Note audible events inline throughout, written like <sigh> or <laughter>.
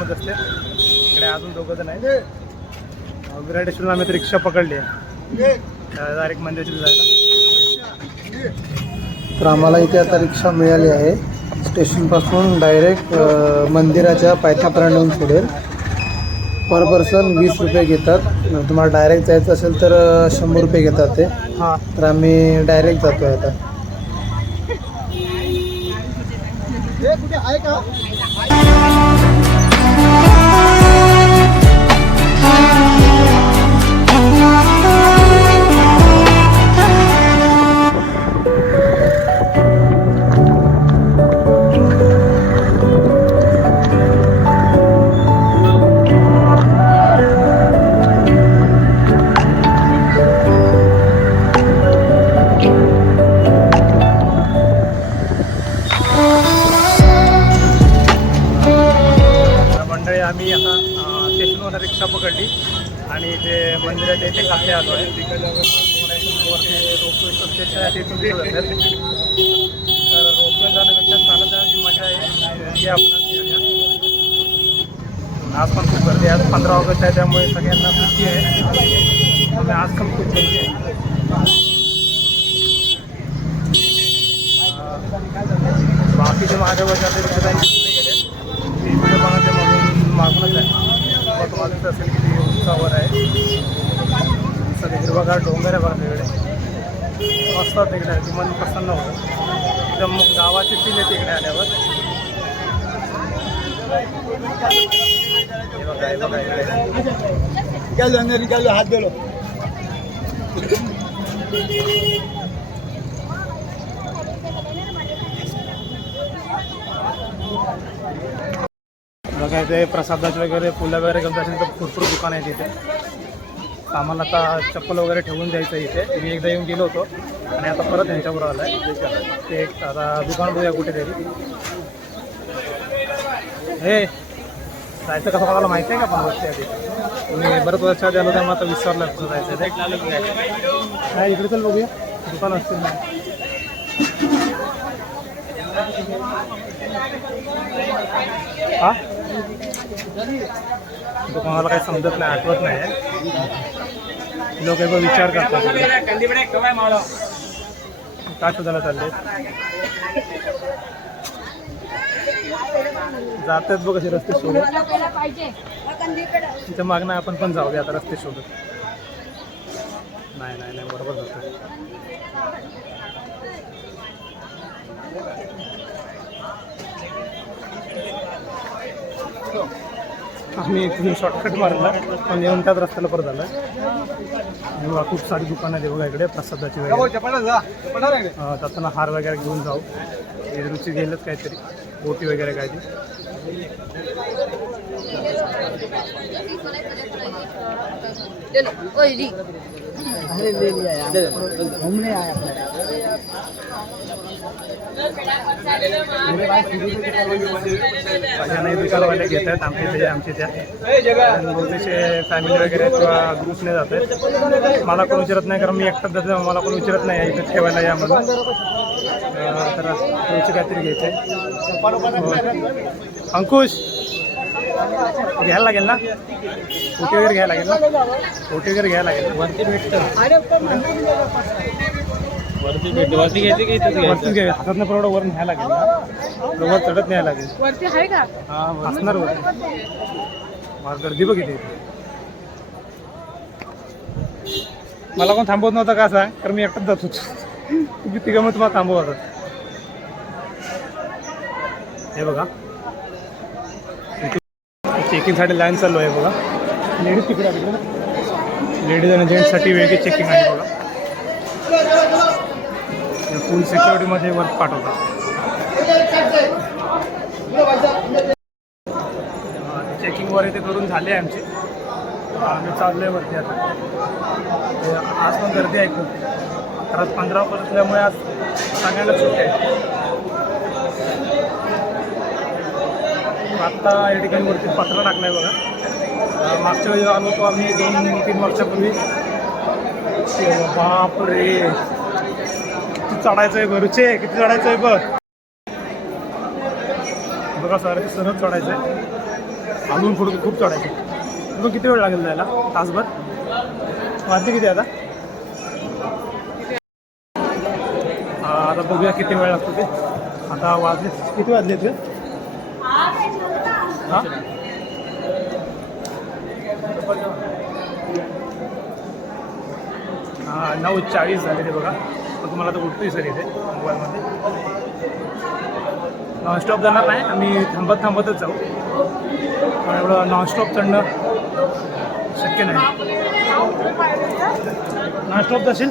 मागूनच असते. इकडे अजून दोघं जण आहेत. विराटेश्वरला आम्ही आता रिक्षा पकडली आहे. डायरेक्ट मंदिराची जायला. तर आम्हाला इथे आता रिक्षा मिळाली आहे. स्टेशनपासून डायरेक्ट मंदिराच्या पायथ्यापर्यंत सोडेल पर पर्सन वीस रुपये घेतात. तुम्हाला डायरेक्ट जायचं असेल तर शंभर रुपये घेतात ते. हां. तर आम्ही डायरेक्ट जातो आहे आता आपण आज पण खूप गर्दी आहे. आज पंधरा ऑगस्ट आहे त्यामुळे सगळ्यांना सुट्टी आहे. त्यामुळे आज पण खूप गर्दी आहे. बाकीचे माझ्या वजाचे गेले ते इकडे कोणाच्या म्हणून मागूनच आहे. पण तुम्हाला असेल की ते उंचावर आहे. सगळे हिरवागार डोंगर आहे बघा तिकडे. मस्त तिकडे मन प्रसन्न होतं. एकदम गावाची फील आहे तिकडे आल्यावर. हे अंदर हे हात दिलो बघा ते प्रसादाचे वगैरे फुलं वगैरे घेऊन असेल तर भरपूर दुकान आहे तिथे आम्हाला आता चप्पल वगैरे ठेवून द्यायचं आहे इथे. मी एकदा येऊन गेलो होतो आणि आता परत यांच्यावर आलं आहे ते आता दुकान बघूया कुठेतरी. जायचं कसं मला माहिती आहे का पण आधी? मी बरंच वर्ष आधी आलो त्यामुळे आता जायचं नाही इकडे चल बघूया. दुकान असतील ना. हा? दुकानाला काही समजत नाही, आठवत नाही लोक एकदा विचार करतात. काय चालले जातात बघ असे रस्ते शोधत तिच्या मागणं आपण पण जाऊया आता रस्ते शोधत नाही नाही नाही बरोबर जातो आम्ही इथून शॉर्टकट मारला पण येऊन त्याच रस्त्याला परत आला. आणि बघा, खूप सारी दुकानं आहेत बघा इकडे प्रसादाची वगैरे. जाताना हार वगैरे घेऊन जाऊ. हे रुची गेलंच काहीतरी. बोटी वगैरे काय ती अशाने दुकानवाले घेत आहेत आमच्या इथे आमच्या त्या आणि फॅमिली वगैरे किंवा ग्रुपने जात आहेत मला कोण विचारत नाही कारण मी एकटाच जातो मला कोण विचारत नाही इथे ठेवायला या म्हणून तर तुमची काहीतरी घ्यायचं आहे अंकुश घ्यायला लागेल ना? ओटी वगैरे घ्यायला लागेल ना? ओटी वगैरे घ्यायला लागेल वरती वरती भेट वरती घ्यायची की इथंच वरतीच घ्यावी हातातनं परवडं वरून घ्यायला लागेल ना? वर चढत न्यायला लागेल. वरती आहे का? हा असणार वर. मला गर्दी बघ इथे. मला कोण थांबवत नव्हतं का सांग कारण मी एकटाच जात होतो. तुम्ही तिघं मग तुम्हाला थांबवत होता हे बघा. चेकिंगसाठी लाईन चालू आहे बघा. लेडीज तिकडे आहे लेडीज आणि जेंट्ससाठी वेगळी चेकिंग आहे बघा. फुल सिक्युरिटीमध्ये वर पाठवतात. चेकिंग वगैरे ते करून झाले आहे आमचे आम्ही चाललो आहे वरती आता. आज पण गर्दी आहे खूप. आज पंधरा असल्यामुळे आज सगळ्यांना सुट्टी आहे. आत्ता या ठिकाणी वरती पत्र टाकलं आहे बघा मागच्या वेळी आलो होतो आम्ही दोन तीन वर्षापूर्वी. बापरे. किती चढायचं आहे भरूचे किती चढायचं आहे बघ. बघा सर सरच चढायचं आहे अजून पुढे खूप चढायचं आहे मग किती वेळ लागेल जायला? तासभर? वाटते किती आता? आता बघूया किती वेळ लागतो ते. आता वाजले किती वाजले ते नऊ चाळीस झाले ते बघा. मग तुम्हाला तर उठतोय सर इथे मोबाईलमध्ये. नॉनस्टॉप जाणार नाही आम्ही थांबत थांबतच जाऊ. पण एवढं नॉनस्टॉप चढणं शक्य नाही. नॉनस्टॉप जाशील?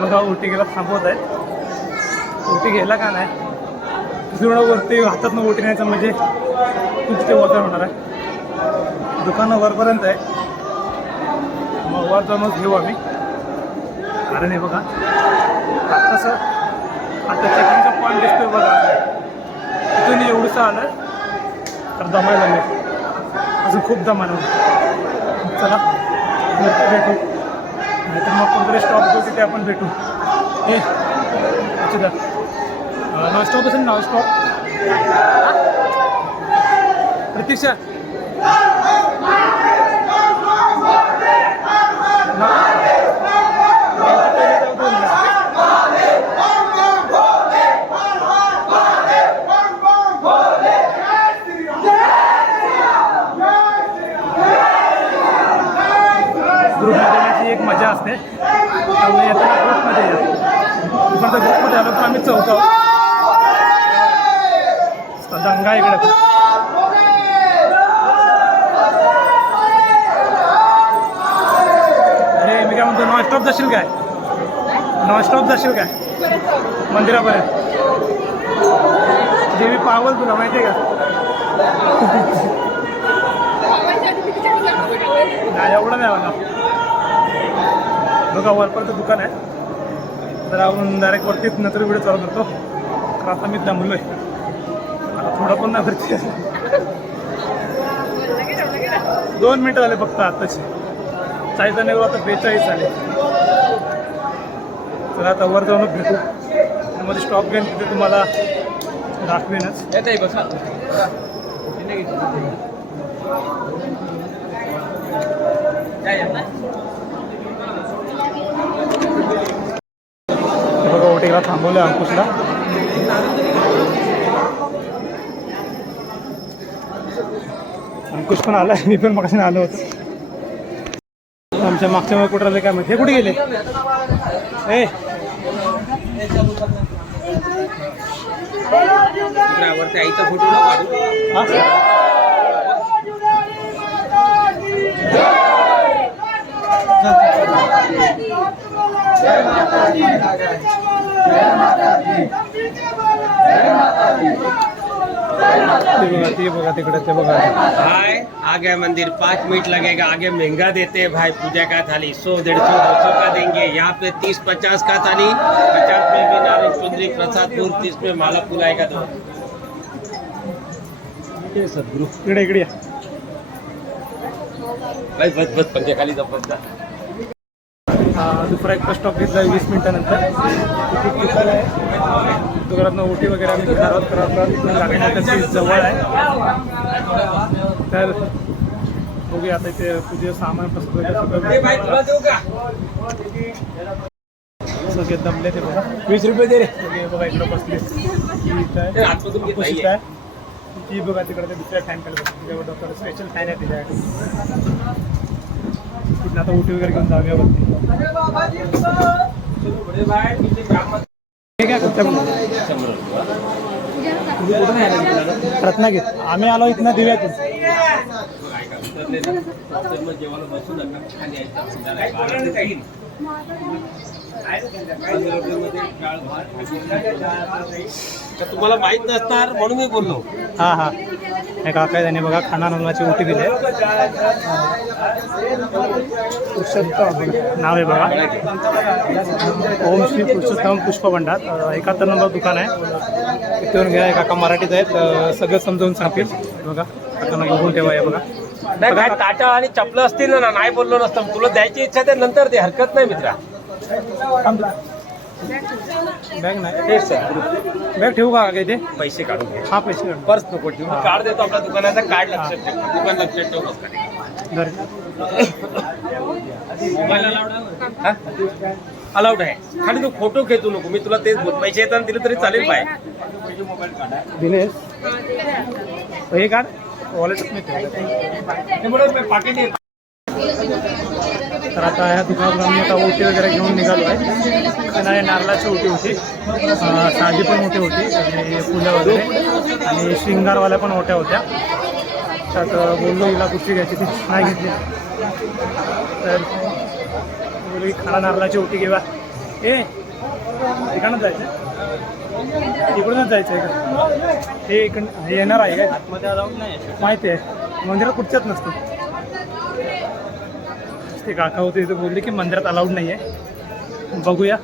बघा उलटी गेला थांबवत आहे. उलटी घ्यायला का नाही? दुसरीकडं वरती हातातनं उलटी न्यायचं म्हणजे खूप ते वजन होणार आहे. दुकानं वरपर्यंत आहे. मग वर जाऊनच घेऊ आम्ही. कारण हे बघा आता कसं आता चेकिंगचा पॉईंट दिसतोय बघा. तिथून एवढंसं आलं तर दमायला लागले. अजून खूप दमान चला भेटू नाहीतर मग कोणतरी स्टॉप घेऊ तिथे आपण भेटू. हे अच्छा नॉन स्टॉप असेल नॉन स्टॉप प्रतीक्षा. ग्रुपमध्ये येण्याची एक मजा असते. त्यामुळे येताना ग्रुपमध्ये या. दुपारच्या ग्रुपमध्ये आलो तर आम्ही चौक दंगा इकडे. अरे मी काय म्हणतो नॉनस्टॉप जाशील काय? नॉनस्टॉप जाशील काय? मंदिरापर्यंत. देवी पावल तुला माहिती आहे का नाही एवढं नाही मला बघा वरपर्यंत दुकान आहे. तर आपण डायरेक्ट वरतीच नंतर व्हिडिओ चालू करतो. तर आता मी दमलो आहे आता थोडं पण नाही वरती. दोन मिनटं झाले फक्त आत्ताचे चाळीस आणि आता बेचाळीस झाले. तर आता वर जाऊनच भेटू. त्यामध्ये स्टॉप घेऊन तिथे तुम्हाला दाखवेनच. येत आहे बसा हे बघा ओटीला थांबवलं अंकुशला अंकुश पण आला मी पण मगाशी आलो होतो. आमच्या मागच्या मध्ये कुठं आले काय माहिती? हे कुठे गेले? ए! आईचा फोटो जय माता हा? ते बघा ते तिकडे ते बघा भाई आ गया मंदिर पाँच मिनट लगेगा आगे महँगा देते हैं भाई पूजा का थाली सौ डेढ़ सौ दो सौ का देंगे। यहाँ पे तीस पचास का थाली पचास में भी नारायण चौधरी प्रसादपुर तीस में माला फुलाएगा दो। ये सदगुरु इकडे इकडे बस बस बस पंजा खाली जाऊ बस जा. हा, दुसरा एक स्टॉप घेतला वीस मिनिटानंतर. तिकीट दुकान आहे. दुकानातनं ओटी वगैरे आम्ही घेणार आहोत. तर आता तिथून लागण्याच्या जवळ आहे. तर बघूया आता इथे पूजे सामान कसं सगळं देऊ का? सगळे दमले ते बघा. वीस रुपये दे रे. बघा इकडं बसले. ही आहे. ती बघा तिकडे ते दुसऱ्या फॅनकडे बसले. स्पेशल फॅन आहे तिच्यासाठी तिथं आता ओटी वगैरे घेऊन जाऊया वरती. काय करता मग रत्नागिरी. आम्ही आलो इथनं दिव्यातून तर ते तुम्हाला माहीत नसणार म्हणून मी बोललो. हां हां. हे काका त्यांनी बघा खाना नोंदवाची ओटी दिली नाव आहे बघा. ओम श्री पुरुषोत्तम पुष्प भंडार एकाहत्तर नंबर दुकान आहे. तिथून घ्या हे काका मराठीत आहेत. सगळं समजावून सांगतील. बघा आता बघून ठेवा हे बघा. नाही काय टाटा आणि चपलं असतील ना नाही बोललो नसतं. तुला द्यायची इच्छा ते नंतर दे. हरकत नाही मित्रा. बॅग नाही. तेच सर बॅग ठेवू का इथे पैसे काढून घे. हा पैसे काढ. पर्स नको ठेवू. मी कार्ड देतो आपल्या दुकानाचा कार्ड लक्षात ठेव. दुकान लक्षात ठेव बस का धर. अलाउड आहे? खाली तू फोटो घेतो नको. मी तुला तेच बोल पैसे येताना दिले तरी चालेल बाय. दिनेश हे काढ. नाही ठेवलं. पाकिट तर आता ह्या दुकानातून आम्ही आता ओटी वगैरे घेऊन निघालो आहे. त्यांना नारळाची ओटी होती. साधी पण ओटी होती. आणि फुलं वगैरे. आणि शृंगारवाल्या पण ओट्या होत्या. त्यात बोललो हिला कुठची घ्यायची. ती नाही घेतली. तर बोललो ही खाना नारळाची ओटी घेऊया ए ठिकाणच जायचं? इकडूनच जायचं आहे का? हे इकडं हे येणार आहे का माहिती आहे. मंदिरात कुठच्याच नसतं. ते काका होते तिथे बोलले की मंदिरात अलाउड नाही आहे बघूया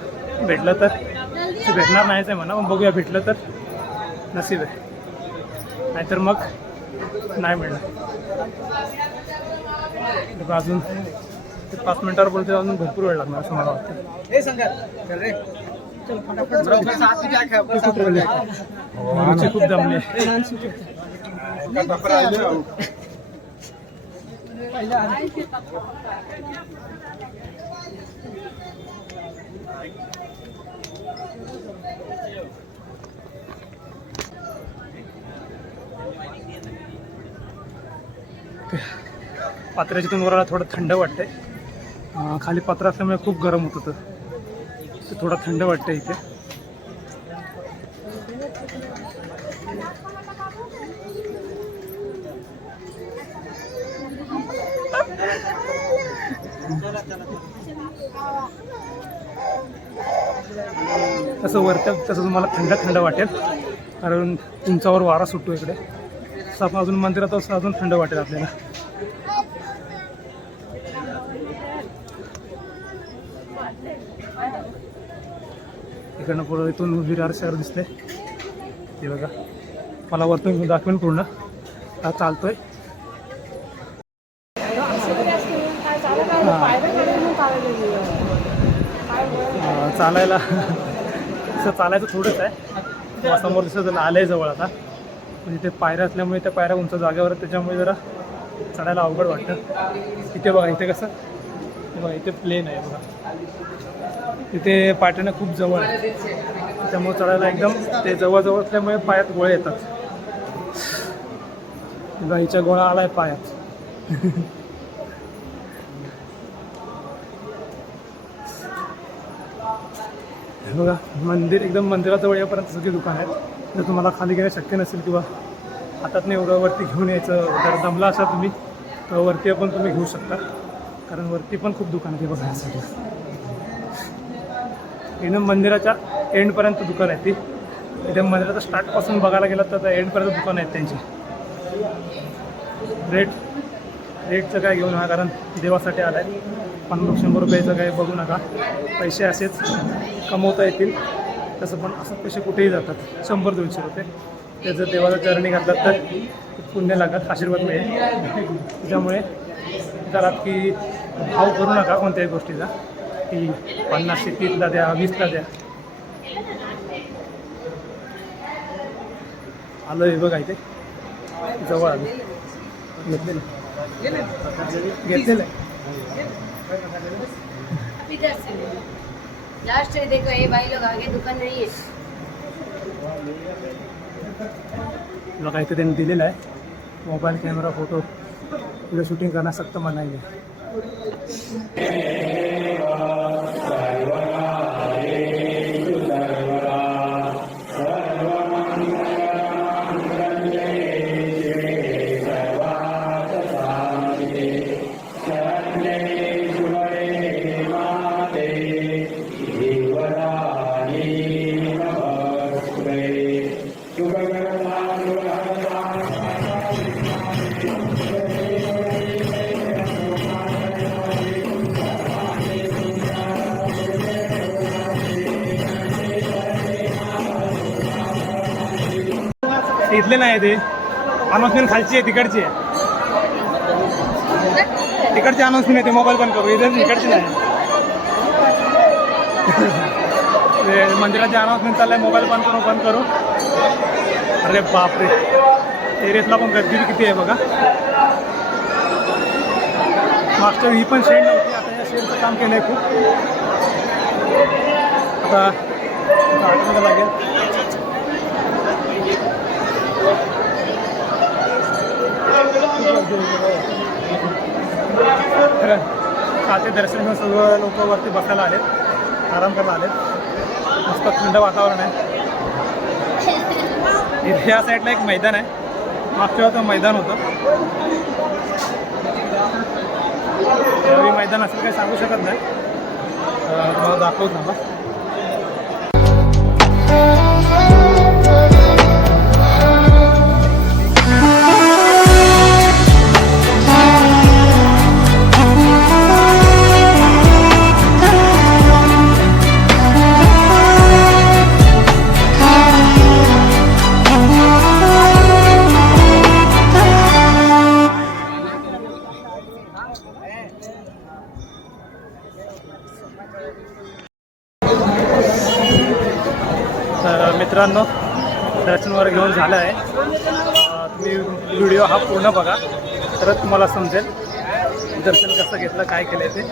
भेटलं तर. ते भेटणार नाहीच आहे म्हणा पण बघूया भेटलं तर. नसीब आहे. नाहीतर मग नाही मिळणार. अजून ते पाच मिनिटावर बोलते अजून भरपूर वेळ लागणार असं मला वाटतं. खूप जमली पात्र्याच्या वराला थोडं थंड वाटतंय. खाली पात्र असल्यामुळे खूप गरम होत होतं. थोडं थंड वाटतं इथे. तसं वरतं तसं तुम्हाला थंड थंड वाटेल. कारण उंचावर वारा सुटतो इकडे. तसं आपण अजून मंदिरात असं अजून थंड वाटेल आपल्याला. इकडनं पुढं इथून विरार शहर दिसतंय. ते बघा. मला वरतून दाखवेन पूर्ण. हा चालतोय. चालायला तसं चालायचं थोडंच आहे. समोर दिसत आलं आहे जवळ आता. म्हणजे पायऱ्या असल्यामुळे त्या पायऱ्या उंच जागेवर त्याच्यामुळे जरा चढायला अवघड वाटतं. इथे बघा इथे कसं? बघा इथे प्लेन आहे बघा. तिथे पाट्यानं खूप जवळ आहे. त्यामुळे चढायला एकदम ते जवळजवळ असल्यामुळे पायात गोळे येतात. गाईच्या गोळा आलाय पायात. हे बघा मंदिर एकदम मंदिराजवळ येईपर्यंत सगळी दुकान आहेत. जर तुम्हाला खाली घेणं शक्य नसेल किंवा हातात नाही एवढं वरती घेऊन यायचं जर दमला असाल तुम्ही तर वरती पण तुम्ही घेऊ शकता. कारण वरती पण खूप दुकान आहे बघण्यासाठी एकदम मंदिराच्या एंडपर्यंत दुकान आहे ती. एकदम मंदिराचा स्टार्टपासून बघायला गेलं तर एंडपर्यंत दुकान आहेत त्यांची. रेट रेटचं काय घेऊन हा कारण देवासाठी आलं आहे पन्नास शंभर रुपयाचं काय बघू नका. पैसे असेच कमवता येतील. तसं पण असं पैसे कुठेही जातात. शंभर दोनशे रुपये. त्याचं जर चरणी घातलात तर पुण्य लागत आशीर्वाद मिळेल. त्याच्यामुळे जरा की भाव करू नका कोणत्याही गोष्टीचा. की पन्नासशे तीसला द्या वीसला द्या. आलं आहे बघा इथे. जवळ आलं. घेतलेलं. घेतलेलं आहे. इधर से लास्ट से देखो ये भाई लोग आगे दुकान नहीं है बघा इथे त्यांनी दिलेलं आहे. Mobile camera photo video shooting करण्यास सक्त मनाई आहे. घेतले नाही ते. अनाउन्समेंट खालची आहे तिकडची आहे. तिकडची अनाउन्समेंट आहे ते मोबाईल बंद करू. इथे इकडची नाही. <laughs> ते मंदिराची अनाउन्समेंट चाललंय मोबाईल बंद करू बंद करू. अरे बापरे. एरियातला पण गर्दी किती आहे बघा. मागच्या ही पण शेड नव्हती आता या शेडचं काम केलं आहे खूप. आता लागेल. खरं खाते दर्शन घेऊन सर्व लोक वरती बसायला आलेत. आराम करायला आलेत. मस्त थंड वातावरण आहे. इथे या साईडला एक मैदान आहे. मागच्या वेळा मैदान होतं. रवी मैदान असेल काही सांगू शकत नाही. तुम्हाला दाखवत ना तर मित्रांनो दर्शनवर घेऊन झालं आहे तुम्ही व्हिडिओ हा पूर्ण बघा. तरच तुम्हाला समजेल दर्शन कसं घेतलं काय केलं ते.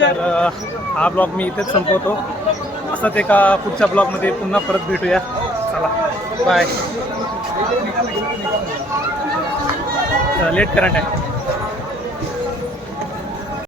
तर हा ब्लॉग मी इथेच संपवतो. असंच एका पुढच्या ब्लॉगमध्ये पुन्हा परत भेटूया. चला बाय लेट करंट आहे.